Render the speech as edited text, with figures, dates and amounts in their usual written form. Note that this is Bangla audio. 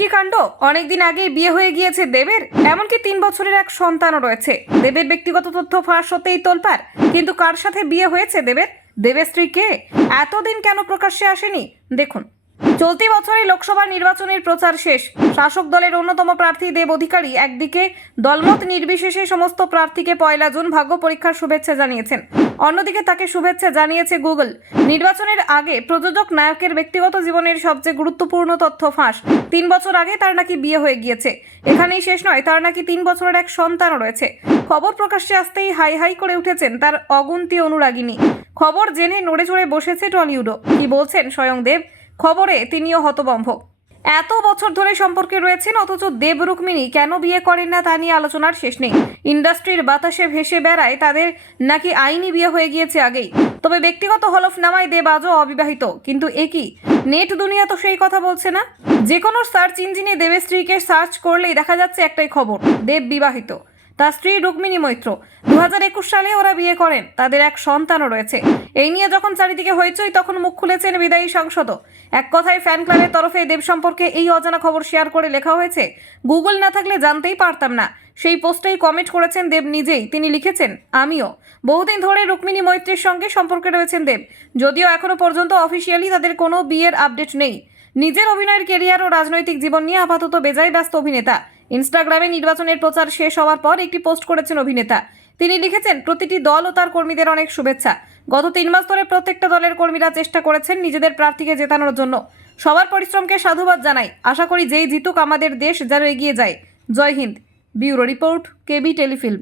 কি কাণ্ড! অনেকদিন আগেই বিয়ে হয়ে গিয়েছে দেবের, এমনকি 3 বছরের এক সন্তানও রয়েছে। দেবের ব্যক্তিগত তথ্য ফাঁস হতেই তোলপাড়। কিন্তু কার সাথে বিয়ে হয়েছে দেবের? দেবের স্ত্রী কে? এতদিন কেন প্রকাশ্যে আসেনি? দেখুন, চলতি বছরে লোকসভা নির্বাচনের প্রচার শেষ। শাসক দলের অন্যতম প্রার্থী দেব অধিকারী একদিকে দলমত নির্বিশেষে সমস্ত প্রার্থীকে 1 জুন ভাগ্য পরীক্ষার শুভেচ্ছা জানিয়েছেন। অন্যদিকে তাকে শুভেচ্ছা জানিয়েছে গুগল। নির্বাচনের আগে প্রযোজক নায়কের ব্যক্তিগত জীবনের সবচেয়ে গুরুত্বপূর্ণ তথ্য ফাঁস। 3 বছর আগে তার নাকি বিয়ে হয়ে গিয়েছে। এখানেই শেষ নয়, তার নাকি 3 বছরের এক সন্তানও রয়েছে। খবর প্রকাশ্যে আসতেই হাই হাই করে উঠেছেন তার অগুন্তি অনুরাগিনী। খবর জেনে নড়ে চড়ে বসেছে টলিউডও। কি বলছেন স্বয়ং দেব? খবরে তিনিও হতভম্ব। এত বছর ধরে সম্পর্কে রয়েছেন, অথচ দেব রুক্মিণী কেন বিয়ে করেন না তা নিয়ে আলোচনার শেষ নেই। ইন্ডাস্ট্রির বাতাসে ভেসে বেড়ায় তাদের নাকি আইনি বিয়ে হয়ে গিয়েছে আগেই। তবে ব্যক্তিগত হলফনামায় দেব আজও অবিবাহিত। কিন্তু এ কি, নেট দুনিয়া তো সেই কথা বলছে না? যে কোনো সার্চ ইঞ্জিনে দেবের স্ত্রীকে সার্চ করলেই দেখা যাচ্ছে একটাই খবর, দেব বিবাহিত। তার স্ত্রী রুক্মিণী মৈত্র। 2021 সালে ওরা বিয়ে করেন, তাদের এক সন্তানও রয়েছে। এই নিয়ে যখন চারিদিকে হইচই, তখন মুখ খুলেছেন বিদায়ী সাংসদও। এক কথায় ফ্যান ক্লাবের তরফে দেব সম্পর্কে এই অজানা খবর শেয়ার করে লেখা হয়েছে, গুগল না থাকলে জানতেই পারতাম না। সেই পোস্টেই কমেন্ট করেছেন দেব নিজেই। তিনি লিখেছেন, আমিও। বহুদিন ধরে রুক্মিণী মৈত্রের সঙ্গে সম্পর্কে রয়েছেন দেব, যদিও এখনো পর্যন্ত অফিসিয়ালি তাদের কোনো বিয়ের আপডেট নেই। নিজের অভিনয়ের কেরিয়ার ও রাজনৈতিক জীবন নিয়ে আপাতত বেজায় ব্যস্ত অভিনেতা। ইনস্টাগ্রামে নির্বাচনের প্রচার শেষ হওয়ার পর একটি পোস্ট করেছেন অভিনেতা। তিনি লিখেছেন, প্রতিটি দল ও তার কর্মীদের অনেক শুভেচ্ছা। গত 3 মাস ধরে প্রত্যেকটা দলের কর্মীরা চেষ্টা করেছেন নিজেদের প্রার্থীকে জেতানোর জন্য। সবার পরিশ্রমকে সাধুবাদ জানাই। আশা করি যেই জিতুক আমাদের দেশ যেন এগিয়ে যায়। জয় হিন্দ। ব্যুরো রিপোর্ট, কেবি টেলিফিল্ম।